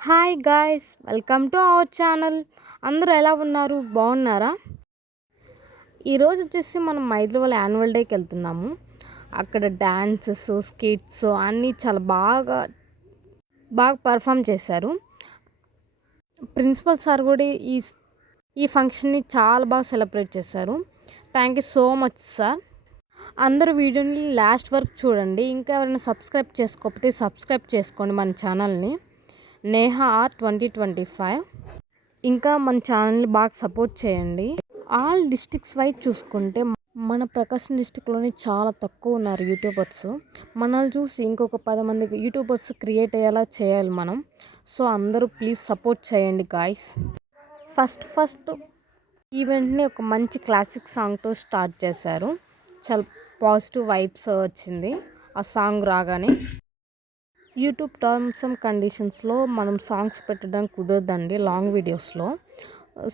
Hi guys, welcome to our channel. అందరూ ఎలా ఉన్నారు? బాగున్నారా? ఈరోజు వచ్చేసి మనం మైద్లవల్ యాన్యువల్ డేకి వెళ్తున్నాము. అక్కడ డాన్సెస్, స్కిట్స్ అన్నీ చాలా బాగా పర్ఫామ్ చేశారు. ప్రిన్సిపల్ సార్ కూడా ఈ ఫంక్షన్ని చాలా బాగా సెలబ్రేట్ చేశారు. Thank you so much sir. అందరూ వీడియోని లాస్ట్ వరకు చూడండి. ఇంకా ఎవరైనా సబ్స్క్రైబ్ చేసుకోకపోతే సబ్స్క్రైబ్ చేసుకోండి మన ఛానల్ని, నేహా ఆర్ 2025. ఇంకా మన ఛానల్ని బాగా సపోర్ట్ చేయండి. ఆల్ డిస్ట్రిక్ట్స్ వైజ్ చూసుకుంటే మన ప్రకాశం డిస్ట్రిక్ట్లోనే చాలా తక్కువ ఉన్నారు యూట్యూబర్స్. మనల్ని చూసి ఇంకొక 10 మంది యూట్యూబర్స్ క్రియేట్ అయ్యేలా చేయాలి మనం. సో అందరూ ప్లీజ్ సపోర్ట్ చేయండి గాయ్స్. ఫస్ట్ ఈవెంట్ని ఒక మంచి క్లాసిక్ సాంగ్తో స్టార్ట్ చేశారు. చాలా పాజిటివ్ వైబ్స్ వచ్చింది ఆ సాంగ్ రాగానే. యూట్యూబ్ టర్మ్స్ అండ్ కండిషన్స్లో మనం సాంగ్స్ పెట్టడం కుదరదండి లాంగ్ వీడియోస్లో.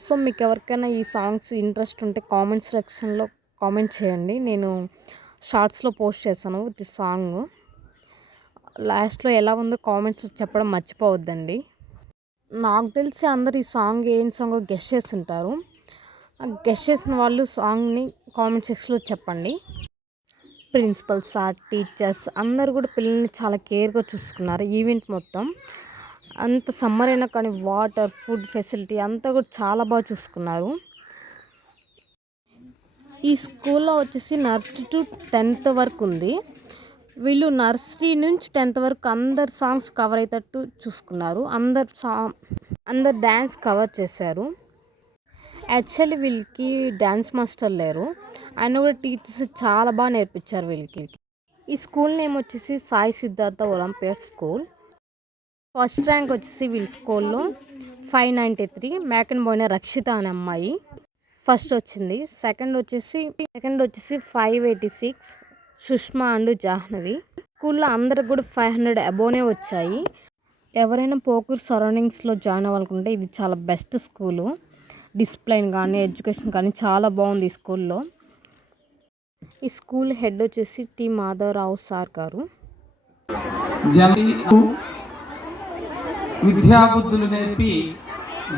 సో మీకు ఎవరికైనా ఈ సాంగ్స్ ఇంట్రెస్ట్ ఉంటే కామెంట్ సెక్షన్లో కామెంట్ చేయండి. నేను షార్ట్స్లో పోస్ట్ చేశాను విత్ సాంగ్. లాస్ట్లో ఎలా ఉందో కామెంట్స్ చెప్పడం మర్చిపోవద్దండి. నాకు తెలిసి అందరు ఈ సాంగ్ ఏం సాంగ్ గెస్ట్ చేస్తుంటారు. గెస్ట్ చేసిన వాళ్ళు సాంగ్ని కామెంట్ సెక్షన్లో చెప్పండి. ప్రిన్సిపల్ సార్, టీచర్స్ అందరు కూడా పిల్లల్ని చాలా కేర్గా చూసుకున్నారు. ఈవెంట్ మొత్తం అంత సమ్మర్ అయినా కానీ వాటర్, ఫుడ్ ఫెసిలిటీ అంతా కూడా చాలా బాగా చూసుకున్నారు. ఈ స్కూల్లో వచ్చేసి నర్సరీ టు 10th వరకు ఉంది. వీళ్ళు నర్సరీ నుంచి 10th వరకు అందరు సాంగ్స్ కవర్ అయ్యేటట్టు చూసుకున్నారు. అందరు డ్యాన్స్ కవర్ చేశారు. యాక్చువల్లీ వీళ్ళకి డ్యాన్స్ మాస్టర్ లేరు, ఆయన కూడా టీచర్స్ చాలా బాగా నేర్పించారు వీళ్ళకి. ఈ స్కూల్ నేమ్ వచ్చేసి Sai Siddhartha olympiad school. First rank వచ్చేసి వీళ్ళ స్కూల్లో 593 మేకన్బోయిన రక్షిత అనే అమ్మాయి ఫస్ట్ వచ్చింది. సెకండ్ వచ్చేసి 586 సుష్మా అండ్ జాహ్నవి. స్కూల్లో అందరికి కూడా 500 అబోనే వచ్చాయి. ఎవరైనా పోకూరు సరౌండింగ్స్లో జాయిన్ అవ్వాలనుకుంటే ఇది చాలా బెస్ట్ స్కూలు. డిసిప్లైన్ కానీ ఎడ్యుకేషన్ కానీ చాలా బాగుంది ఈ స్కూల్లో. ఈ స్కూల్ హెడ్ వచ్చేసి టి మాధవరావు సార్ గారు. విద్యాబుద్ధులు నేర్పి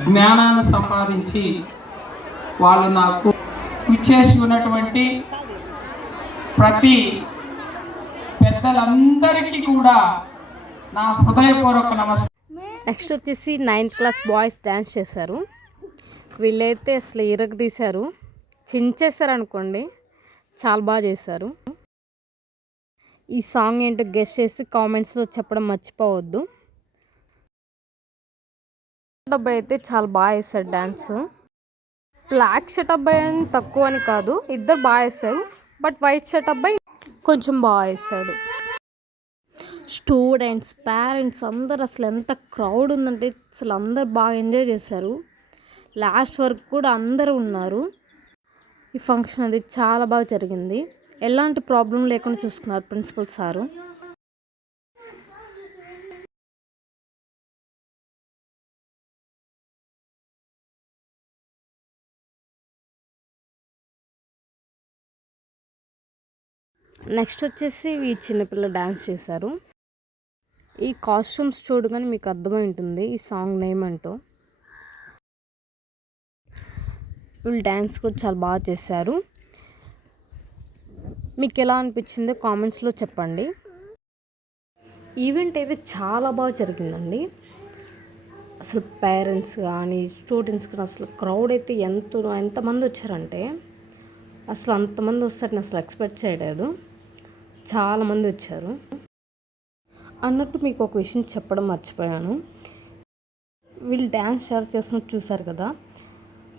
జ్ఞానాన్ని సంపాదించి వాళ్ళు నాకు ఇచ్చేసి ఉన్నటువంటి ప్రతి పెద్దలందరికీ కూడా నా హృదయపూర్వక నమస్కారం. నెక్స్ట్ వచ్చేసి 9th క్లాస్ బాయ్స్ డ్యాన్స్ చేశారు. వీళ్ళైతే అసలు ఇరగదీశారు, చించేశారు అనుకోండి, చాలా బాగా చేశారు. ఈ సాంగ్ ఏంటో గెస్ట్ చేసి కామెంట్స్లో చెప్పడం మర్చిపోవద్దు. అబ్బాయి అయితే చాలా బాగా వేశాడు డ్యాన్స్. బ్లాక్ షర్ట్ అబ్బాయి అని తక్కువ అని కాదు, ఇద్దరు బాగా వేశారు. బట్ వైట్ షర్ట్ అబ్బాయి కొంచెం బాగా వేశాడు. స్టూడెంట్స్, పేరెంట్స్ అందరు అసలు ఎంత క్రౌడ్ ఉందంటే అసలు అందరు బాగా ఎంజాయ్ చేశారు. లాస్ట్ వరకు కూడా అందరూ ఉన్నారు. ఈ ఫంక్షన్ అది చాలా బాగా జరిగింది. ఎలాంటి ప్రాబ్లం లేకుండా చూసుకున్నారు ప్రిన్సిపల్ సారు. నెక్స్ట్ వచ్చేసి ఈ చిన్నపిల్ల డ్యాన్స్ చేశారు. ఈ కాస్ట్యూమ్స్ చూడగానే మీకు అర్థమై ఉంటుంది ఈ సాంగ్ నేమ్ అంటూ. వీళ్ళు డ్యాన్స్ కూడా చాలా బాగా చేశారు. మీకు ఎలా అనిపించిందో కామెంట్స్లో చెప్పండి. ఈవెంట్ అయితే చాలా బాగా జరిగిందండి. అసలు పేరెంట్స్ కానీ స్టూడెంట్స్ కానీ అసలు క్రౌడ్ అయితే ఎంతమంది వచ్చారంటే అసలు అంతమంది వస్తారని అసలు ఎక్స్పెక్ట్ చేయలేదు. చాలామంది వచ్చారు. అన్నట్టు మీకు ఒక విషయం చెప్పడం మర్చిపోయాను. వీళ్ళు డ్యాన్స్ షేర్ చేస్తున్నట్టు చూసారు కదా.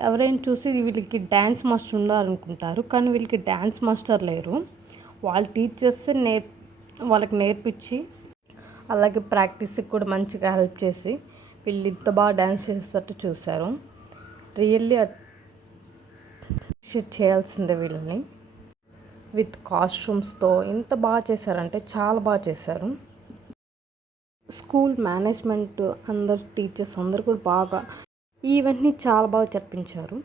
ఎవరైనా చూసి వీళ్ళకి డ్యాన్స్ మాస్టర్ ఉండాలనుకుంటారు, కానీ వీళ్ళకి డ్యాన్స్ మాస్టర్ లేరు. వాళ్ళ టీచర్స్ వాళ్ళకి నేర్పించి అలాగే ప్రాక్టీస్కి కూడా మంచిగా హెల్ప్ చేసి వీళ్ళు ఇంత బాగా డ్యాన్స్ చేసేటట్టు చూశారు. రియల్లీ అప్రిషియేట్ చేయాల్సిందే వీళ్ళని. విత్ కాస్ట్యూమ్స్తో ఎంత బాగా చేశారంటే చాలా బాగా చేశారు. స్కూల్ మేనేజ్మెంట్ అందరు టీచర్స్ అందరు కూడా బాగా ఈ ఈవెంట్ని చాలా బాగా జరిపించారు.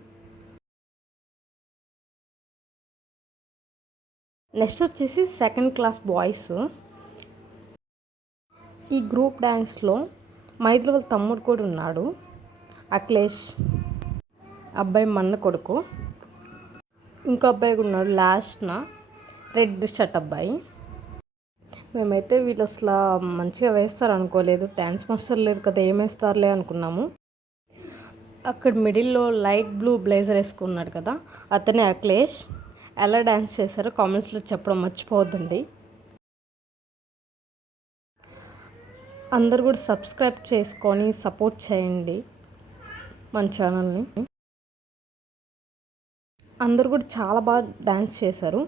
నెక్స్ట్ వచ్చేసి 2nd క్లాస్ బాయ్స్. ఈ గ్రూప్ డ్యాన్స్లో మైథిలి వాళ్ళ తమ్ముడు కూడా ఉన్నాడు, అఖిలేష్. అబ్బాయి మన్న కొడుకు. ఇంకో అబ్బాయి కూడా ఉన్నాడు లాస్ట్న, రెడ్ షర్ట్ అబ్బాయి. మేమైతే వీళ్ళు అసలు మంచిగా వేస్తారు అనుకోలేదు, డ్యాన్స్ మాస్టర్ లేరు కదా ఏం వేస్తారులే అనుకున్నాము. అక్కడ మిడిల్లో లైట్ బ్లూ బ్లేజర్ వేసుకున్నాడు కదా, అతనే అఖిలేష్. ఎలా డ్యాన్స్ చేశారో కామెంట్స్లో చెప్పడం మర్చిపోవద్దండి. అందరు కూడా సబ్స్క్రైబ్ చేసుకొని సపోర్ట్ చేయండి మన ఛానల్ని. అందరు కూడా చాలా బాగా డ్యాన్స్ చేశారు,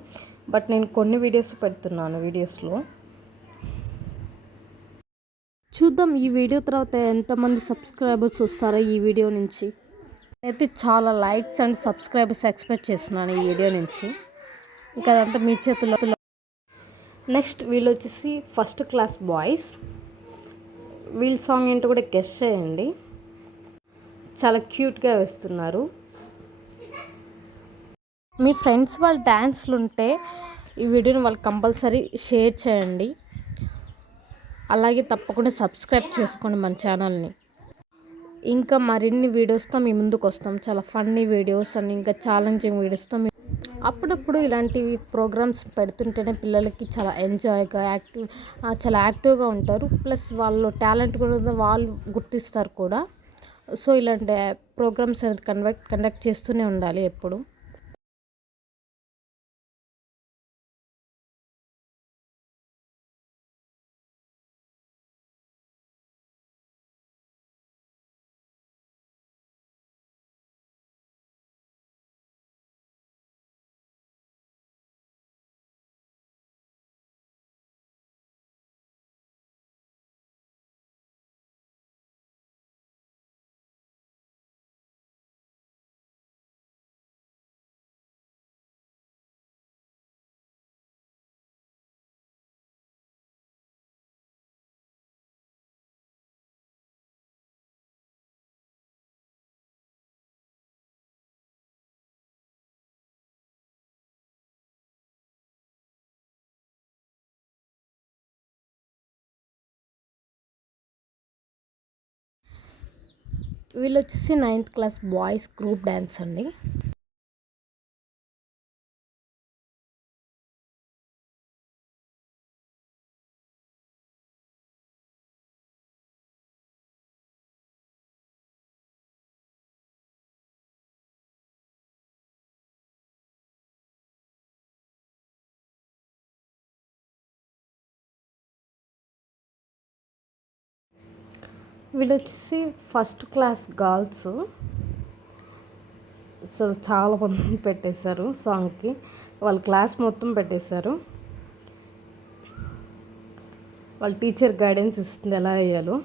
బట్ నేను కొన్ని వీడియోస్ పెడుతున్నాను. వీడియోస్లో చూద్దాం ఈ వీడియో తర్వాత ఎంతమంది సబ్స్క్రైబర్స్ వస్తారో ఈ వీడియో నుంచి. అయితే చాలా లైక్స్ అండ్ సబ్స్క్రైబర్స్ ఎక్స్పెక్ట్ చేస్తున్నాను ఈ వీడియో నుంచి. ఇంకా అదంతా మీ చేతుల్లో. నెక్స్ట్ వీళ్ళు వచ్చేసి ఫస్ట్ క్లాస్ బాయ్స్. వీళ్ళ సాంగ్ ఏంటో కూడా గెస్ట్ చేయండి. చాలా క్యూట్గా వేస్తున్నారు. మీ ఫ్రెండ్స్ వాళ్ళ డ్యాన్స్లు ఉంటే ఈ వీడియోని వాళ్ళు కంపల్సరీ షేర్ చేయండి. అలాగే తప్పకుండా సబ్స్క్రైబ్ చేసుకోండి మన ఛానల్ని. ఇంకా మరిన్ని వీడియోస్తో మీ ముందుకు వస్తాం, చాలా ఫన్నీ వీడియోస్ అండ్ ఇంకా ఛాలెంజింగ్ వీడియోస్తో. అప్పుడప్పుడు ఇలాంటివి ప్రోగ్రామ్స్ పెడుతుంటేనే పిల్లలకి చాలా ఎంజాయ్గా చాలా యాక్టివ్గా ఉంటారు. ప్లస్ వాళ్ళు టాలెంట్ కూడా వాళ్ళు గుర్తిస్తారు కూడా. సో ఇలాంటి ప్రోగ్రామ్స్ అనేది కండక్ట్ చేస్తూనే ఉండాలి ఎప్పుడు. వీళ్ళు వచ్చేసి 9th class boys group dance అండి. వీళ్ళు వచ్చేసి ఫస్ట్ క్లాస్ గర్ల్స్. సో చాలా మంది పెట్టేశారు సాంగ్కి, వాళ్ళ క్లాస్ మొత్తం పెట్టేశారు. వాళ్ళ టీచర్ గైడెన్స్ ఇస్తుంది ఎలా వేయాలో.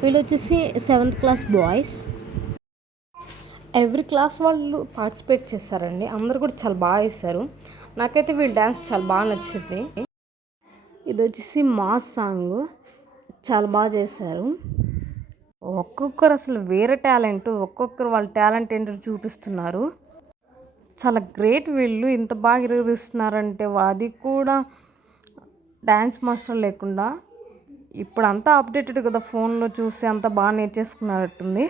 వీళ్ళు వచ్చేసి 7th class boys. Every class వాళ్ళు పార్టిసిపేట్ చేశారండి, అందరు కూడా చాలా బాగా వేశారు. నాకైతే వీళ్ళ డ్యాన్స్ చాలా బాగా నచ్చింది. ఇది వచ్చేసి మాస్ సాంగ్, చాలా బాగా చేశారు. ఒక్కొక్కరు అసలు వేరే టాలెంట్, ఒక్కొక్కరు వాళ్ళ టాలెంట్ ఏంటో చూపిస్తున్నారు. చాలా గ్రేట్ వీళ్ళు, ఇంత బాగా ఇరగదీస్తున్నారంటే. అది కూడా డ్యాన్స్ మాస్టర్ లేకుండా. ఇప్పుడు అంతా అప్డేటెడ్ కదా, ఫోన్లో చూసి అంతా బాగా నేర్చేసుకున్నట్టుంది.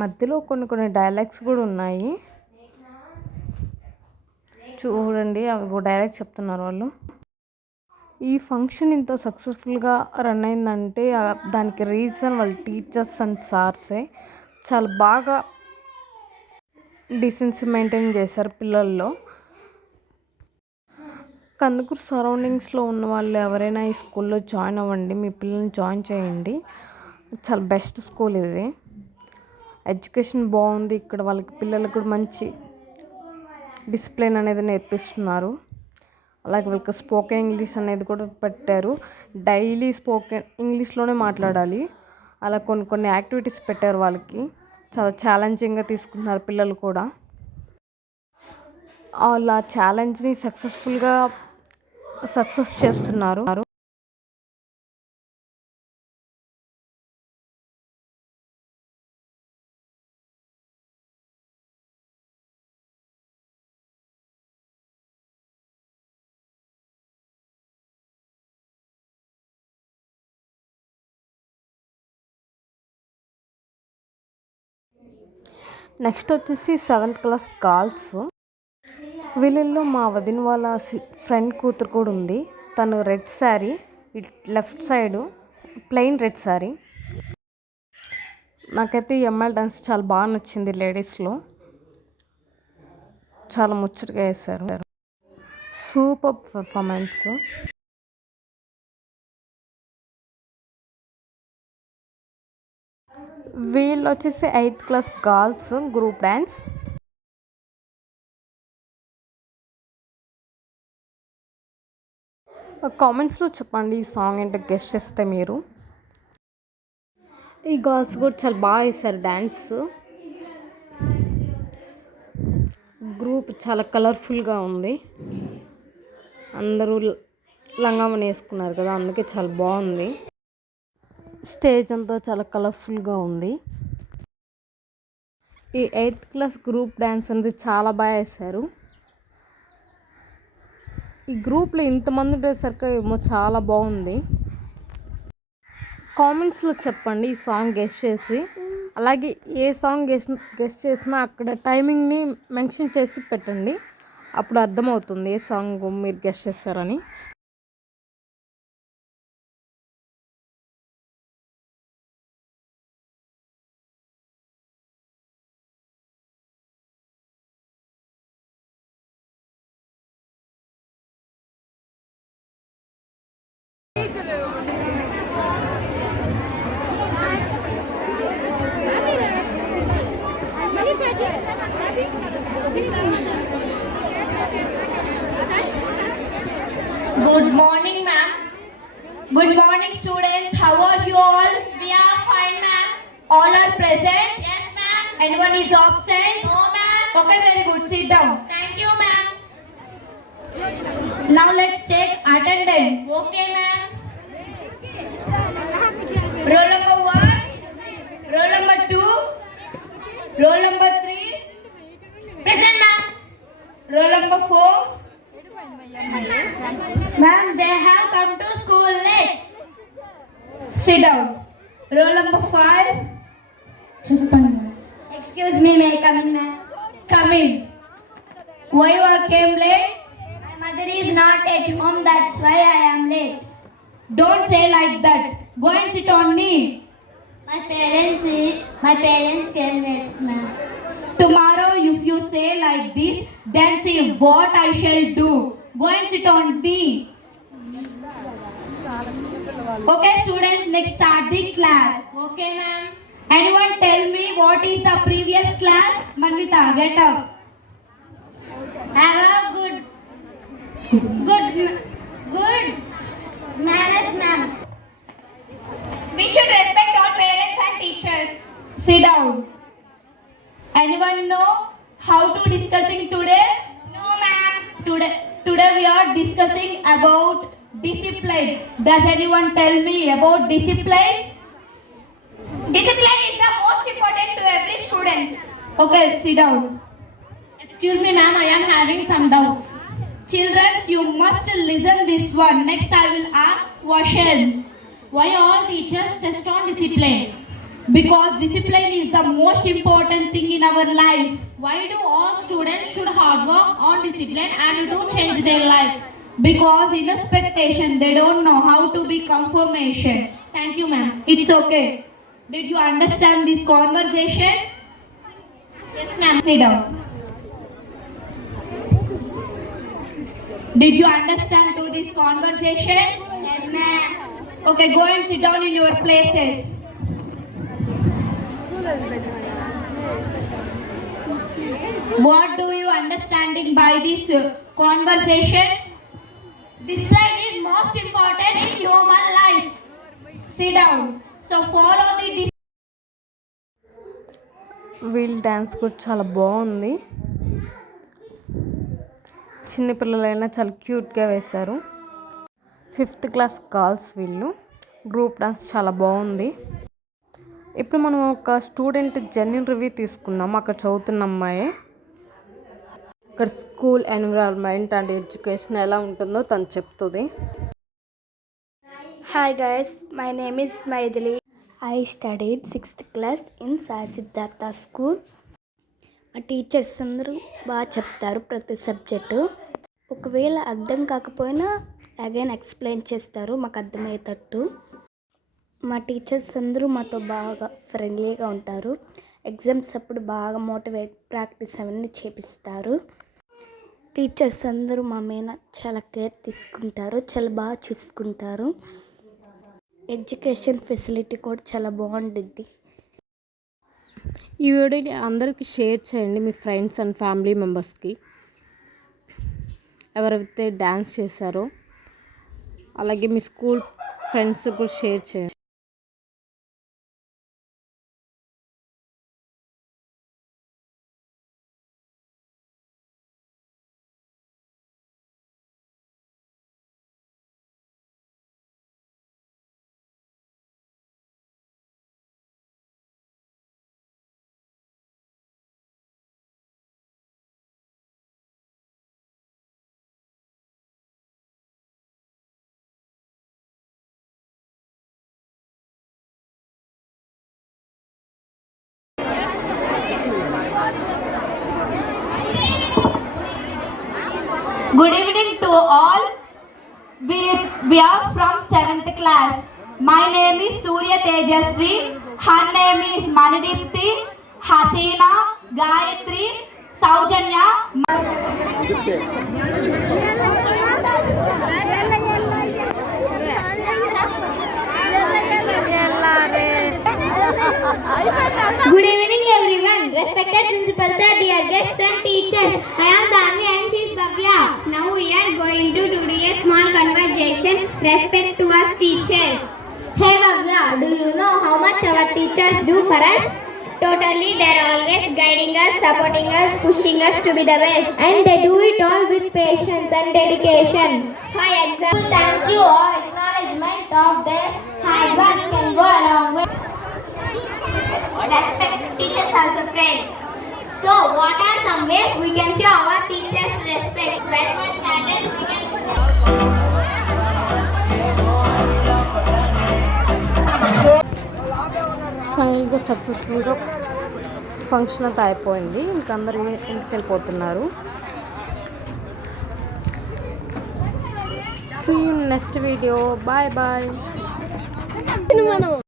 మధ్యలో కొన్ని డైలాగ్స్ కూడా ఉన్నాయి చూడండి, అవి డైలాగ్స్ చెప్తున్నారు వాళ్ళు. ఈ ఫంక్షన్ ఇంత సక్సెస్ఫుల్గా రన్ అయిందంటే దానికి రీజన్ వాళ్ళ టీచర్స్ అండ్ సార్సే. చాలా బాగా డీసెన్సీ మెయింటైన్ చేశారు పిల్లల్లో. కందుకూరు సరౌండింగ్స్లో ఉన్న వాళ్ళు ఎవరైనా ఈ స్కూల్లో జాయిన్ అవ్వండి, మీ పిల్లల్ని జాయిన్ చేయండి. చాలా బెస్ట్ స్కూల్ ఇది. ఎడ్యుకేషన్ బాగుంది ఇక్కడ. వాళ్ళకి పిల్లలకు కూడా మంచి డిసిప్లిన్ అనేది నేర్పిస్తున్నారు. అలాగే వాళ్ళకి స్పోకెన్ ఇంగ్లీష్ అనేది కూడా పెట్టారు. డైలీ స్పోకెన్ ఇంగ్లీష్లోనే మాట్లాడాలి. అలా కొన్ని యాక్టివిటీస్ పెట్టారు వాళ్ళకి. చాలా ఛాలెంజింగ్గా తీసుకుంటున్నారు పిల్లలు కూడా. అలా ఛాలెంజ్ని సక్సెస్ చేస్తున్నారు. నెక్స్ట్ వచ్చేసి 7th క్లాస్ గర్ల్స్. వీళ్ళల్లో మా వదిన వాళ్ళ ఫ్రెండ్ కూతురు కూడా ఉంది. తను red sari, left side plain red sari. నాకైతే ఈ అమ్మాయిల డాన్స్ చాలా బాగా నచ్చింది. లేడీస్లో చాలా ముచ్చటగా వేశారు. Super performance. వీళ్ళు వచ్చేసి 8th class girls group dance. కామెంట్స్లో చెప్పండి ఈ సాంగ్ ఏంటో గెస్ట్ చేస్తే మీరు. ఈ గర్ల్స్ కూడా చాలా బాగా వేశారు డ్యాన్స్. గ్రూప్ చాలా కలర్ఫుల్గా ఉంది. అందరూ లంగామని వేసుకున్నారు కదా, అందుకే చాలా బాగుంది. స్టేజ్ అంతా చాలా కలర్ఫుల్గా ఉంది. ఈ 8th క్లాస్ గ్రూప్ డ్యాన్స్ అనేది చాలా బాగా వేశారు. ఈ గ్రూప్లో ఇంతమంది ఉండేసరికి ఏమో చాలా బాగుంది. కామెంట్స్లో చెప్పండి ఈ సాంగ్ గెస్ట్ చేసి. అలాగే ఏ సాంగ్ గెస్ట్ చేసినా అక్కడ టైమింగ్ని మెన్షన్ చేసి పెట్టండి. అప్పుడు అర్థమవుతుంది ఏ సాంగ్ మీరు గెస్ట్ చేస్తారని. Good morning, ma'am. Good morning, students. How are you all? We are fine, ma'am. All are present? Yes, ma'am. Anyone is absent? No, ma'am. Okay, very good. Sit down. Thank you, ma'am. Now let's take attendance. Okay, ma'am. Roll number 1, roll number 2, roll number 3. Present, ma'am. Roll number 4. Ma'am, they have come to school late. Sit down. Roll number 5. Excuse me, may I come in, ma'am? Come in. Why you all came late? My mother is not at home, that's why I am late. Don't say like that. Go and sit on knee. My parents came late, ma'am. Tomorrow, if you say like this, then see what I shall do. Go and sit on knee. Okay, students, next start the class. Okay, ma'am. Anyone tell me what is the previous class? Manvita, get up. Have a good manners, ma'am. We should respect all parents and teachers. Sit down. Anyone know how to discussing today? No, ma'am. Today we are discussing about discipline. Does anyone tell me about discipline? Discipline is the most important to every student. Okay, sit down. Excuse me, ma'am, I am having some doubts. Children, you must listen this one. Next I will ask questions. Why all teachers test on discipline? Because discipline is the most important thing in our life. Why do all students should hard work on discipline and to change their life? Because in expectation they don't know how to be confirmation. Thank you, ma'am. It's okay. Did you understand this conversation? Yes, ma'am. Sit down. Did you understand to this conversation? Yes, ma'am. Okay, go and sit down in your places. What do you understanding by this conversation? Discipline is most important in human life. Sit down. So follow the వీళ్ళ dance కూడా చాలా బాగుంది. చిన్నపిల్లలైనా చాలా క్యూట్గా వేశారు. 5th class girls వీళ్ళు. Group dance చాలా బాగుంది. ఇప్పుడు మనం ఒక స్టూడెంట్ జెన్యున్ రివ్యూ తీసుకున్నాం. అక్కడ చదువుతున్న అమ్మాయి ఇక్కడ స్కూల్ ఎన్విరాన్మెంట్ అండ్ ఎడ్యుకేషన్ ఎలా ఉంటుందో తను చెప్తుంది. Hi guys, my name is Maithili. I studied 6th class in Sai Siddhartha School. మా టీచర్స్ అందరూ బాగా చెప్తారు ప్రతి సబ్జెక్టు. ఒకవేళ అర్థం కాకపోయినా అగైన్ ఎక్స్ప్లెయిన్ చేస్తారు మాకు అర్థమయ్యేటట్టు. మా టీచర్స్ అందరూ మాతో బాగా ఫ్రెండ్లీగా ఉంటారు. ఎగ్జామ్స్ అప్పుడు బాగా మోటివేట్ ప్రాక్టీస్ అవన్నీ చేపిస్తారు. టీచర్స్ అందరూ మా మీద చాలా కేర్ తీసుకుంటారు, చాలా బాగా చూసుకుంటారు. ఎడ్యుకేషన్ ఫెసిలిటీ కూడా చాలా బాగుంటుంది. ఈ వీడియోని అందరికీ షేర్ చేయండి మీ ఫ్రెండ్స్ అండ్ ఫ్యామిలీ మెంబర్స్కి, ఎవరైతే డ్యాన్స్ చేశారో. అలాగే మీ స్కూల్ ఫ్రెండ్స్ కూడా షేర్ చేయండి. Good evening to all. We are from 7th class. My name is Surya Tejasri. Her name is Manidipti, Hasina, Gayatri, Saujanya. Good evening everyone. Respected principal sir, dear guests and teachers. I am Dhanvi and she is Bhavya. Now we are going to do a small conversation. Respect to us teachers. Hey Bhavya, do you know how much our teachers do for us? Totally, they are always guiding us, supporting us, pushing us to be the best. And they do it all with patience and dedication. For example, thank you or acknowledgement of their hard work can go a long way. Respect teachers also friends. So, what are some ways we can show our teachers respect? When we started, we can. ఫైనల్గా సక్సెస్ఫుల్గా function అంతా అయిపోయింది. ఇంక అందరు ఇంటికి వెళ్ళిపోతున్నారు. See you next video. Bye bye.